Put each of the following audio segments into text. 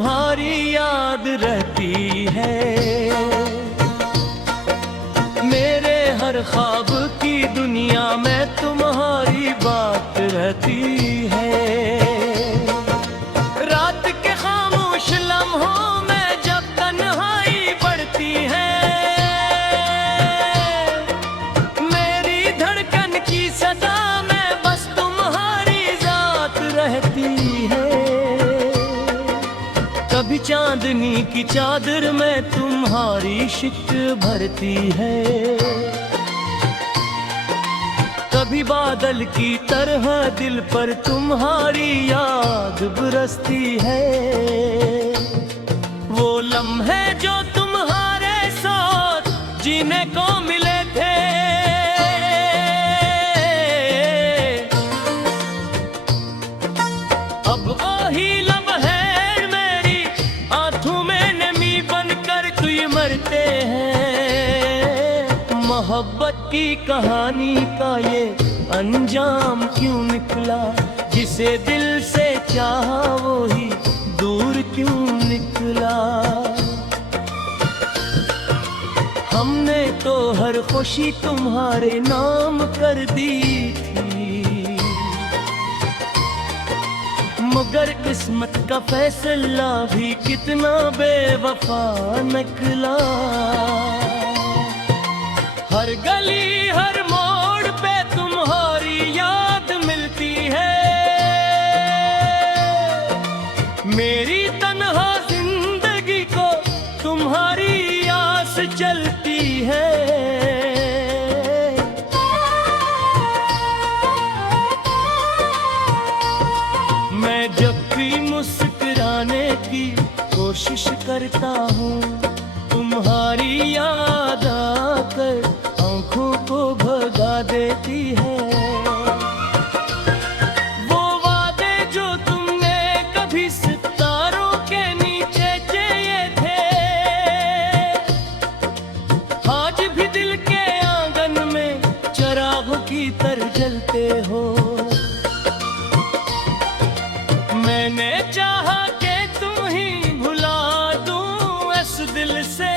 तुम्हारी याद रहती है। मेरे हर ख्वाब की दुनिया में तुम्हारी बात रहती है। रात के खामोश लम्हों में जब तन्हाई बढ़ती है, मेरी धड़कन की सदा में बस तुम्हारी जात रहती है। कभी चांदनी की चादर में तुम्हारी शिक भरती है, कभी बादल की तरह दिल पर तुम्हारी याद बरसती है। वो लम्हे जो तुम्हारे साथ जीने को मिले थे, अब वही लम्हे मेरी आंखों में नमी बनकर तुझ मरते हैं। मोहब्बत की कहानी का ये अंजाम क्यों निकला, जिसे दिल से चाहा वो ही दूर क्यों निकला। हमने तो हर खुशी तुम्हारे नाम कर दी थी, मगर किस्मत का फैसला भी कितना बेवफा निकला। हर गली हर मोड़ पे तुम्हारी याद मिलती है, मेरी तन्हा जिंदगी को तुम्हारी आस चलती है। मैं जब भी मुस्कुराने की कोशिश करता हूँ, तुम्हारी याद आकर आंखों को भगा देती है। वो वादे जो तुमने कभी सितारों के नीचे किए थे, आज भी दिल के आंगन में चिरागों की तरह जलते हो। मैंने चाहा कि तुम ही भुला दूं इस दिल से,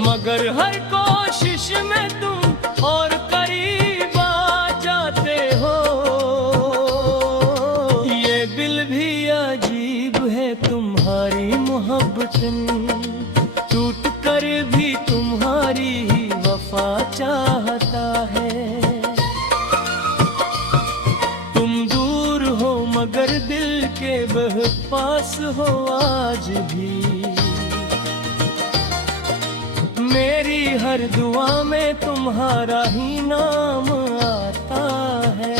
मगर हर कोशिश में तुम और करीब आ जाते हो। ये दिल भी अजीब है तुम्हारी मोहब्बतन, टूट कर भी तुम्हारी ही वफा चाहता है। तुम दूर हो मगर दिल के बहुत पास हो आज भी, मेरी हर दुआ में तुम्हारा ही नाम आता है।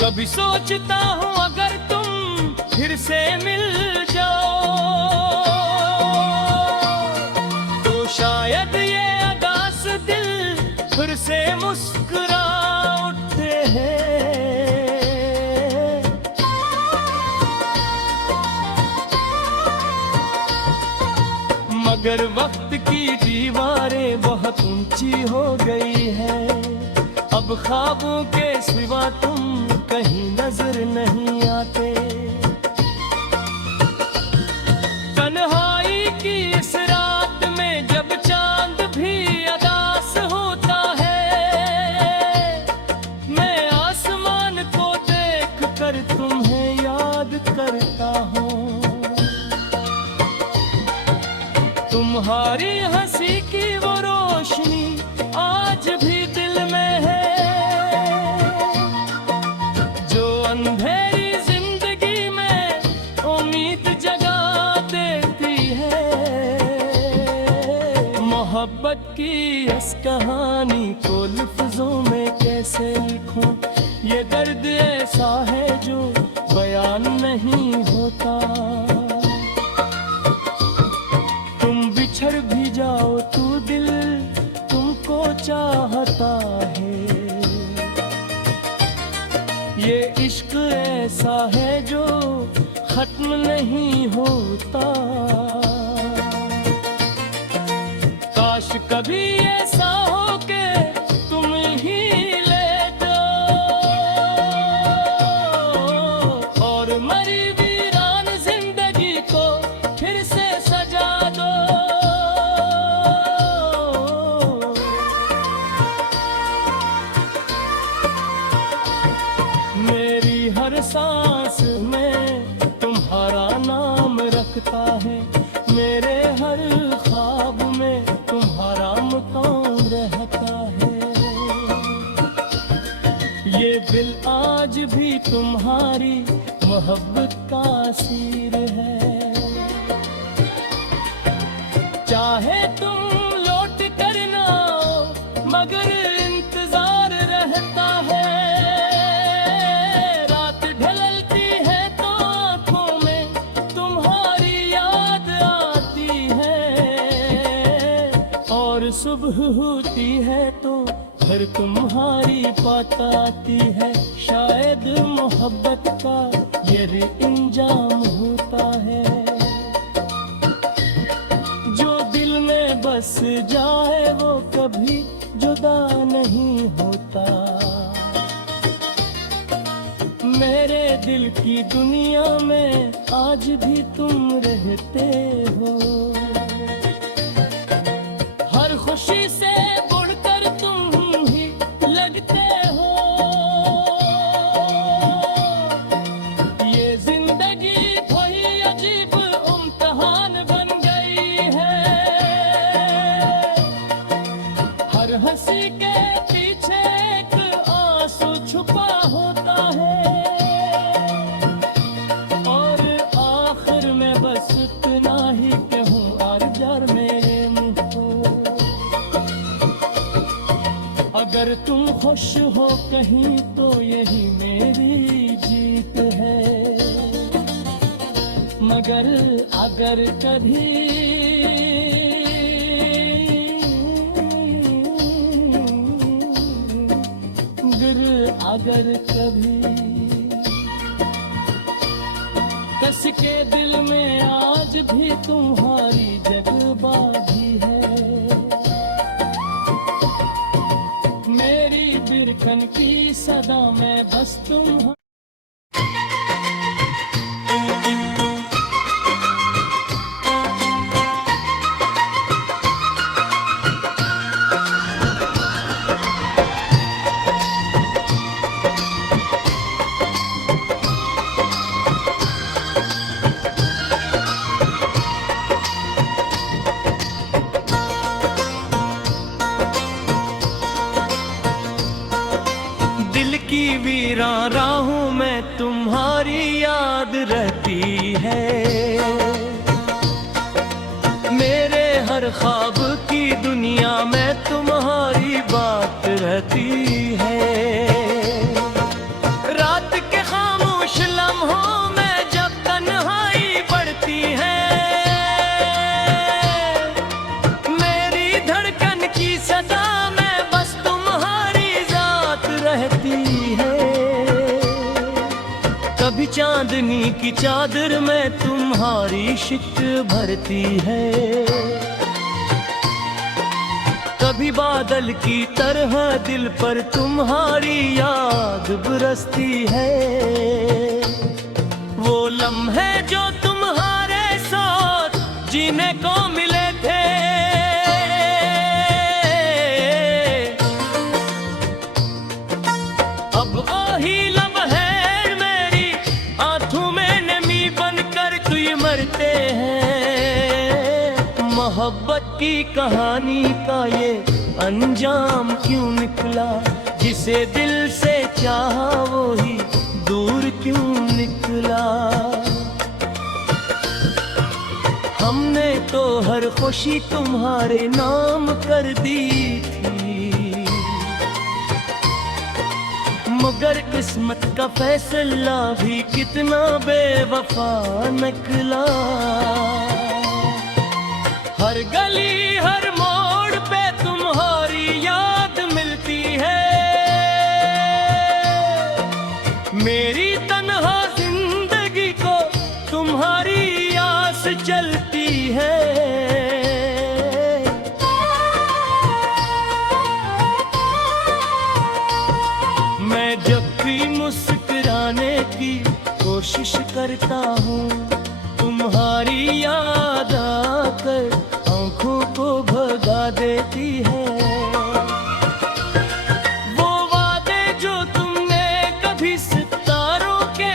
कभी सोचता हूँ अगर तुम फिर से मिल जाओ, तो शायद ये अगास दिल फिर से मुस्कुरा उठते हैं। मगर वक्त की दीवारें बहुत ऊंची हो गई है, अब ख्वाबों के सिवा तुम कहीं नजर नहीं आते। तन्हाई की इस रात में जब चांद भी अदास होता है, मैं आसमान को देख कर तुम्हें याद करता हूँ। तुम्हारी हंसी की वो रोशनी आज भी दिल में है, जो अंधेरी जिंदगी में उम्मीद जगा देती है। मोहब्बत की इस कहानी को लफ्जों में कैसे लिखूं, ये दर्द ऐसा है जो बयान नहीं होता। बिछड़ भी जाओ तू दिल तुमको चाहता है। ये इश्क ऐसा है जो खत्म नहीं होता। काश कभी ऐसा हो के तुम ही ले जाओ, सांस में तुम्हारा नाम रखता है, मेरे हर ख्वाब में तुम्हारा मकाम रहता है। ये दिल आज भी तुम्हारी मोहब्बत का असीर है। चाहे तुम लौट कर ना आओ मगर इंतजार रहता है। रात ढलती है तो आंखों में तुम्हारी याद आती है, और सुबह होती है तो फिर तुम्हारी बात आती है। शायद मोहब्बत का ये इंजाम होता है, जो दिल में बस जाए वो कभी जुदा नहीं होता। मेरे दिल की दुनिया में आज भी तुम रहते हो। हर खुशी से बढ़कर तुम ही लगते हो। ये जिंदगी कोई अजीब इम्तिहान बन गई है। हर हंसी के पीछे एक आंसू छुपा होता है, और आखिर में बस इतना ही कहूँ अर्जर मेरे मुँह को। अगर तुम खुश हो कहीं तो यही मेरी जीत है, मगर अगर कभी अगर कभी कस के दिल में आज भी तुम्हारी जज्बाजी है। मेरी बिरखन की सदा में बस तुम की वीरान राहों में तुम्हारी याद रहती है। मेरे हर ख्वाब की दुनिया में तुम्हारी बात रहती है। रात के खामोश लम्हों में जब तन्हाई बढ़ती है, मेरी धड़कन की सदा में बस तुम्हारी जात रहती है। कभी चांदनी की चादर में तुम्हारी शिक भरती है, कभी बादल की तरह दिल पर तुम्हारी याद बरसती है। वो लम्हे जो तुम्हारे साथ जीने को मिले थे, अब वही लम्हे मेरी आंखों में नमी बनकर तुझे मरते हैं। मोहब्बत की कहानी का ये अंजाम क्यों निकला, जिसे दिल से चाहा वो ही दूर क्यों निकला। हमने तो हर खुशी तुम्हारे नाम कर दी थी, मगर किस्मत का फैसला भी कितना बेवफा निकला। हर गली हर मोड़ पे तुम्हारी याद मिलती है, मेरी तन्हा जिंदगी को तुम्हारी आस चलती है। मैं जब भी मुस्कुराने की कोशिश करता हूँ, तुम्हारी याद आकर आंखों को भगा देती है। वो वादे जो तुमने कभी सितारों के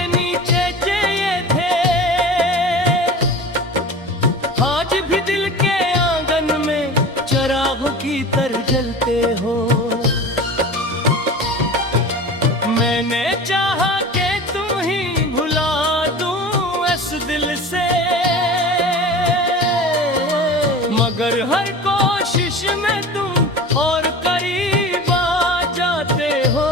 में तुम और करीब आ जाते हो।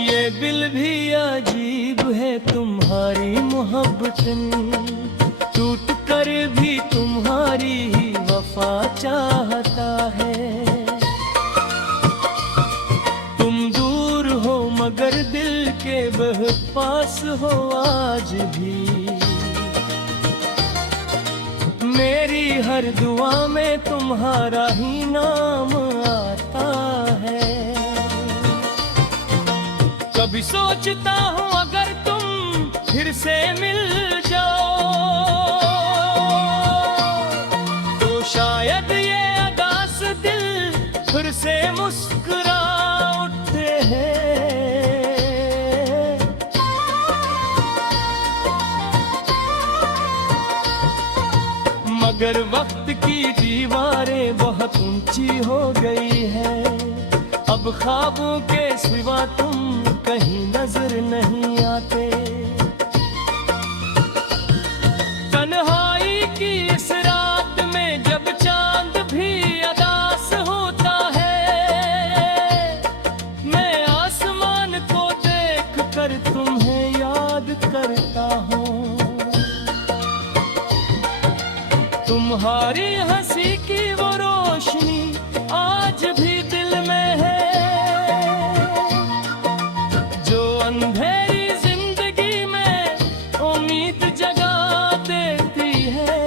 ये दिल भी अजीब है तुम्हारी मोहब्बतन, टूट कर भी तुम्हारी ही वफा चाहता है। तुम दूर हो मगर दिल के बहुत पास हो आज भी। मेरी हर दुआ में तुम्हारा ही नाम आता है। कभी सोचता हूँ अगर तुम फिर से मिल जाओ तो शायद ये अदास दिल फिर से मुस्कुरा उठते हैं। मगर वक्त की दीवारें बहुत ऊंची हो गई है, अब ख्वाबों के सिवा तुम कहीं नजर नहीं आते। तन्हाई की इस रात में जब चांद भी अदास होता है, मैं आसमान को देख कर तुम्हें याद करता हूँ। तुम्हारी हंसी की वो रोशनी आज भी दिल में है, जो अंधेरी जिंदगी में उम्मीद जगा देती है।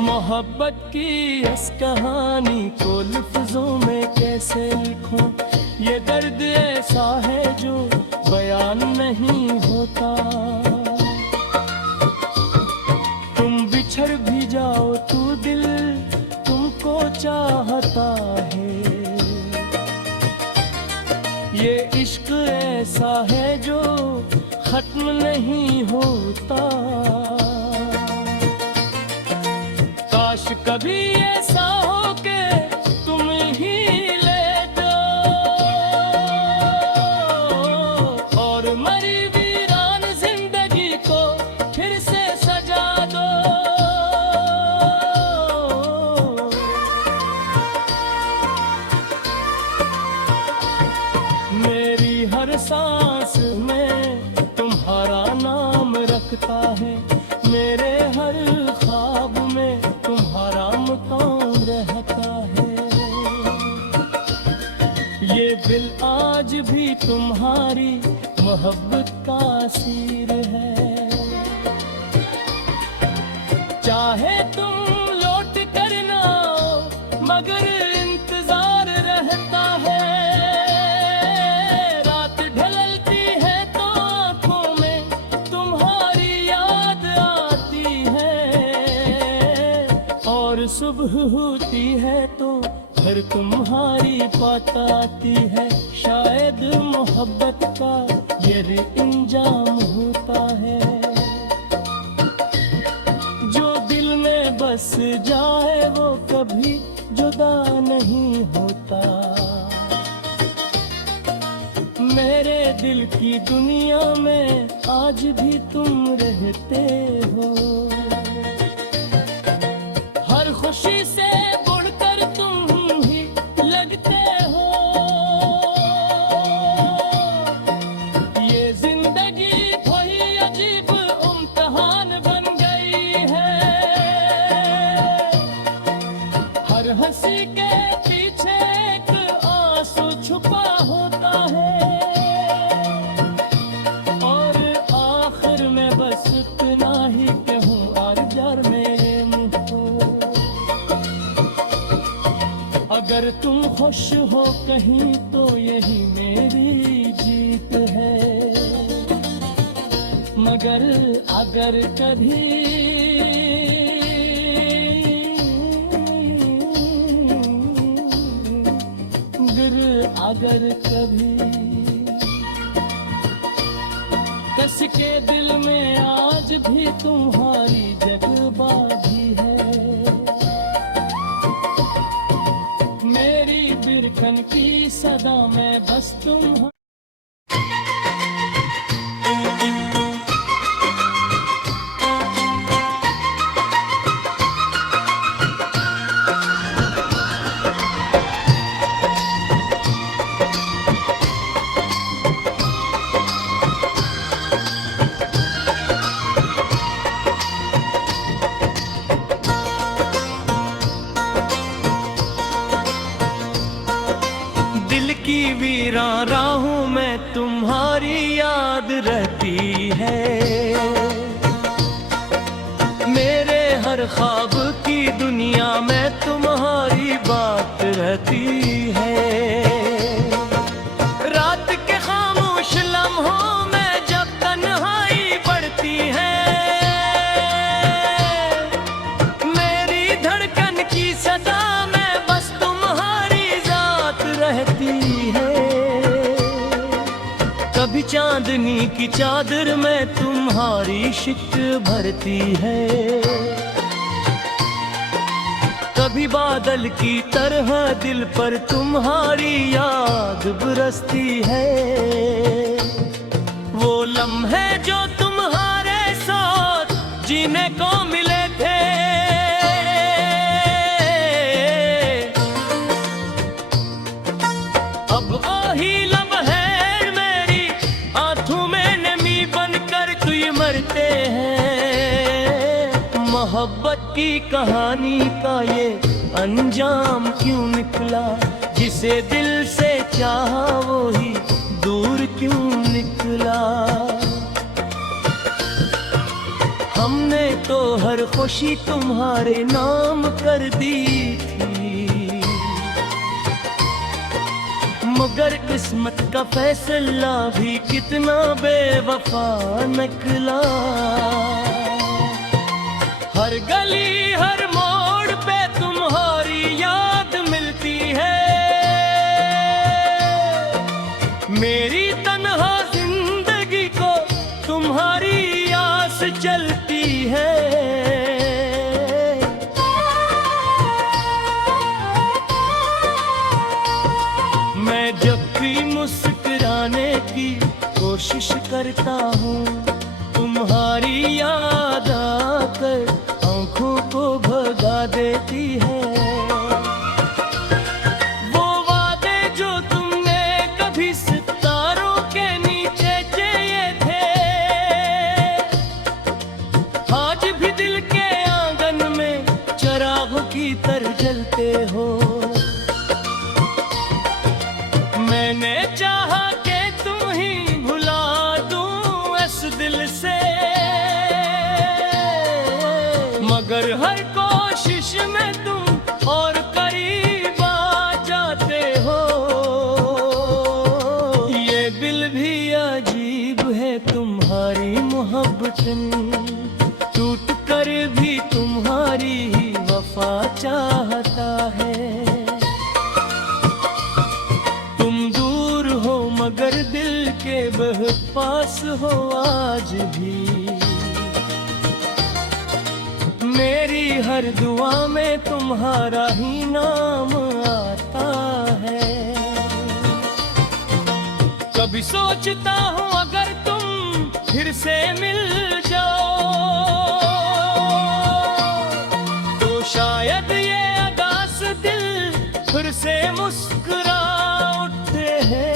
मोहब्बत की इस कहानी को लफ्जों में कैसे लिखूं, ये दर्द ऐसा है जो बयान नहीं होता। बिछड़ भी जाओ तू दिल तुमको चाहता है। ये इश्क ऐसा है जो खत्म नहीं होता। काश कभी ऐसा हो के तुम ही ले दो और मरी वीरान जिंदगी को फिर से सजा दो। मेरी हर सांस में तुम्हारा नाम रखता है, मेरे हर ख्वाब में तुम्हारा मकाम रहता है। ये दिल आज भी तुम्हारी मोहब्बत का असीर है। चाहे तुम लौट कर ना आओ मगर इंतजार रहता है। रात ढलती है तो आंखों में तुम्हारी याद आती है, और सुबह होती है तो फिर तुम्हारी बात आती है। शायद मोहब्बत का ये इंजाम होता है, जो दिल में बस जाए वो कभी जुदा नहीं होता। मेरे दिल की दुनिया में आज भी तुम रहते हो। हर खुशी से बढ़कर तुम ही लगते हो। ये जिंदगी कोई अजीब इम्तिहान बन गई है। हर हंसी के पीछे एक आंसू छुपा होता है, और आखिर में बस इतना ही कहूँ आरज़र मेरे मुँह को। अगर तुम खुश हो कहीं तो यही मेरी जीत है, मगर अगर कभी अगर कभी कस के दिल में आज भी तुम्हारी जज्बाजी है। मेरी बिरखन की सदा में बस तुम राहों में तुम्हारी याद रहती है, मेरे हर ख्वाब की दुनिया में तुम्हारी बात रहती है। रात के खामोश लम्हों में जब तन्हाई बढ़ती है, मेरी धड़कन की सदा में बस तुम्हारी जात रहती है। कभी चांदनी की चादर में तुम्हारी शिक भरती है, कभी बादल की तरह दिल पर तुम्हारी याद बरसती है। वो लम्हे जो तुम्हारे साथ जीने को मिले थे, अब वही लम्हे मेरी आंखों में नमी बनकर तुझे मरते हैं। मोहब्बत की कहानी का ये अंजाम क्यों निकला, जिसे दिल से चाहा वो ही दूर क्यों निकला। हमने तो हर खुशी तुम्हारे नाम कर दी थी, मगर किस्मत का फैसला भी कितना बेवफा निकला। हर गली हर मोड़ पे तुम्हारी याद मिलती है, मेरी तन्हा जिंदगी को तुम्हारी आस चलती है। मैं जब भी मुस्कुराने की कोशिश करता हूँ, तुम्हारी याद आकर आंखों को भगा देती है। वो वादे जो तुमने कभी सितारों के नीचे किए थे, आज भी दिल के आंगन में चिराग की तरह जलते हो। मैंने चाहा कि तुम ही भुला दूं इस दिल से, मगर हर कोशिश में तुम और करीब आ जाते हो। ये दिल भी अजीब है तुम्हारी मोहब्बतन, टूट कर भी तुम्हारी ही वफा चाहता है। तुम दूर हो मगर दिल के बहुत पास हो आज भी, मेरी हर दुआ में तुम्हारा ही नाम आता है। कभी सोचता हूँ अगर तुम फिर से मिल जाओ, तो शायद ये अगास दिल फिर से मुस्कुरा उठते हैं।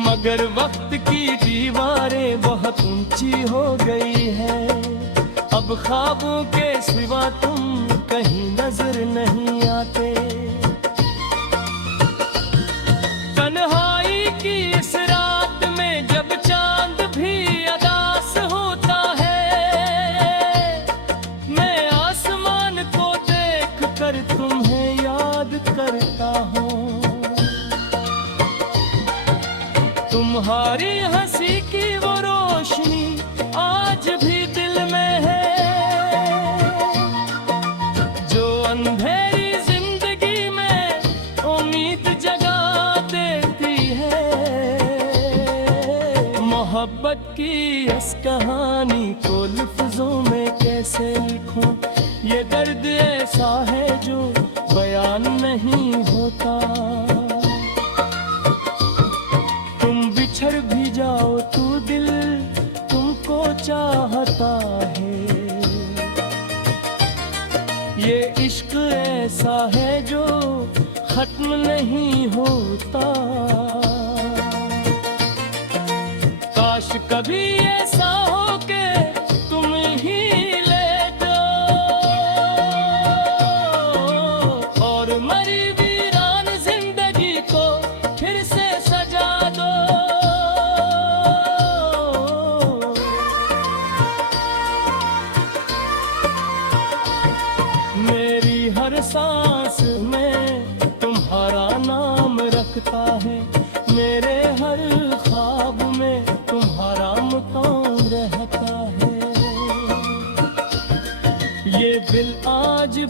मगर वक्त की दीवारें बहुत ऊंची हो गई है, अब ख्वाबों के सिवा तुम कहीं नजर नहीं आते। तन्हाई की इस रात में जब चांद भी अदास होता है, मैं आसमान को देख कर तुम्हें याद करता हूँ। तुम्हारी हंसी की वो रोशनी आज भी दिल में है, जो अंधेरी जिंदगी में उम्मीद जगा देती है। मोहब्बत की इस कहानी को लफ्जों में कैसे लिखूं, ये दर्द ऐसा है जो बयान नहीं होता। बिछड़ भी जाओ तू दिल तुमको चाहता है, ये इश्क ऐसा है जो खत्म नहीं होता। काश कभी ऐसा हो के तुम ही ले जाओ,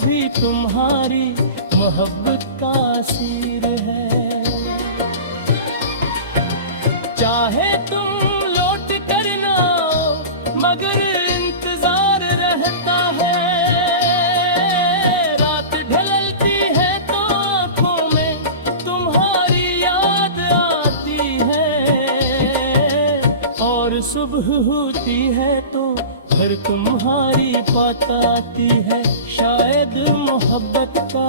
भी तुम्हारी मोहब्बत का असीर है। चाहे तुम लौट कर ना आओ मगर इंतजार रहता है। रात ढलती है तो आंखों में तुम्हारी याद आती है, और सुबह होती है तो फिर तुम्हारी बात आती है। शायद मोहब्बत का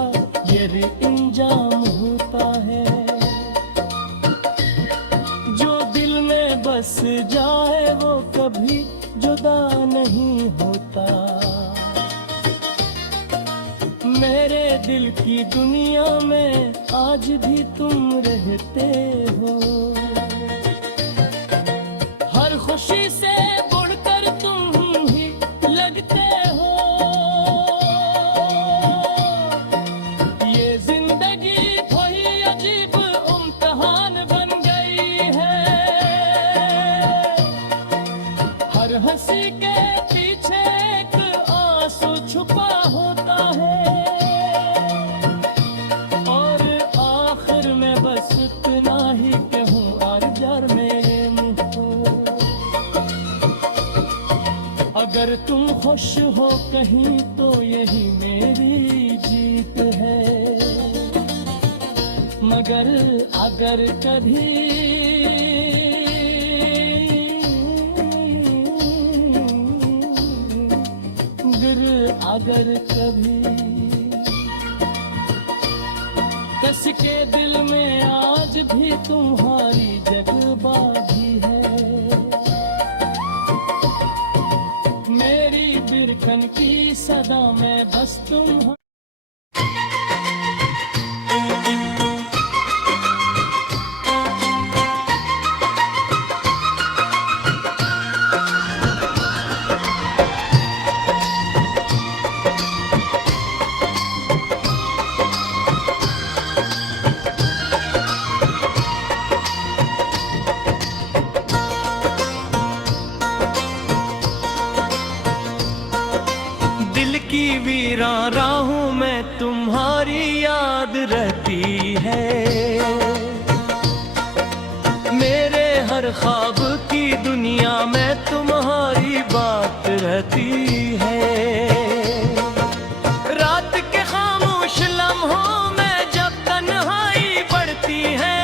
ये इंजाम होता है, जो दिल में बस जाए वो कभी जुदा नहीं होता। मेरे दिल की दुनिया में आज भी तुम रहते हो। हर खुशी से बढ़कर तुम ही लगते हो। ये जिंदगी कोई अजीब इम्तिहान बन गई है। हर हंसी के पीछे एक आंसू छुपा होता है, और आखिर में बस इतना ही कहूँ अर्जर मेरे मुँह को। अगर तुम खुश हो कहीं तो यही मेरी जीत है, मगर अगर कभी अगर कभी कस के दिल में आज भी तुम्हारी जगबाजी है। मेरी बिरखन की सदा में बस तुम की वीरान राहों में तुम्हारी याद रहती है। मेरे हर ख्वाब की दुनिया में तुम्हारी बात रहती है। रात के खामोश लम्हों में जब तन्हाई बढ़ती है,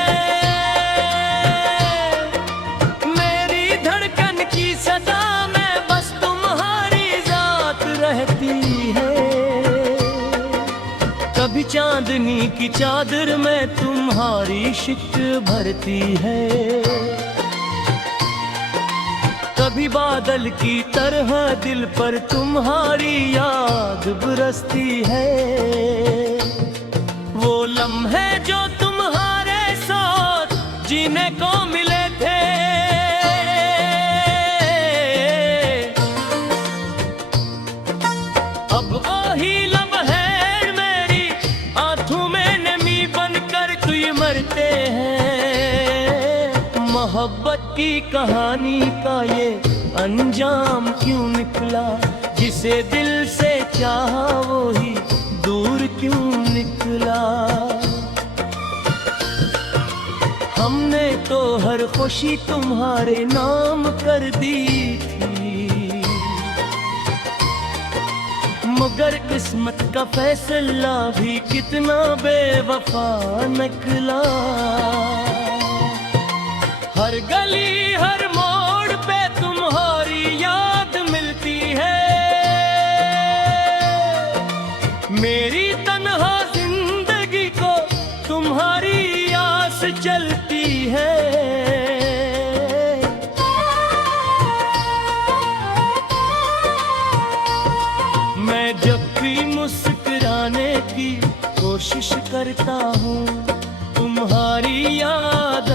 मेरी धड़कन की सदा में बस तुम्हारी जात रहती है। कभी चांदनी की चादर में तुम्हारी शिक भरती है, कभी बादल की तरह दिल पर तुम्हारी याद बरसती है। वो लम्हे जो तुम्हारे साथ जीने को मिले थे, अब वही लम्हे मेरी आंखों में नमी बनकर तुझे मरते हैं। मोहब्बत की कहानी का ये अंजाम क्यों निकला, जिसे दिल से चाहा वो ही दूर क्यों निकला। हमने तो हर खुशी तुम्हारे नाम कर दी थी, मगर किस्मत का फैसला भी कितना बेवफा निकला। हर गली हर मोड़ पे तुम्हारी याद मिलती है, मेरी तन्हा जिंदगी को तुम्हारी आस चलती है। मैं जब भी मुस्कुराने की कोशिश करता हूँ तुम्हारी याद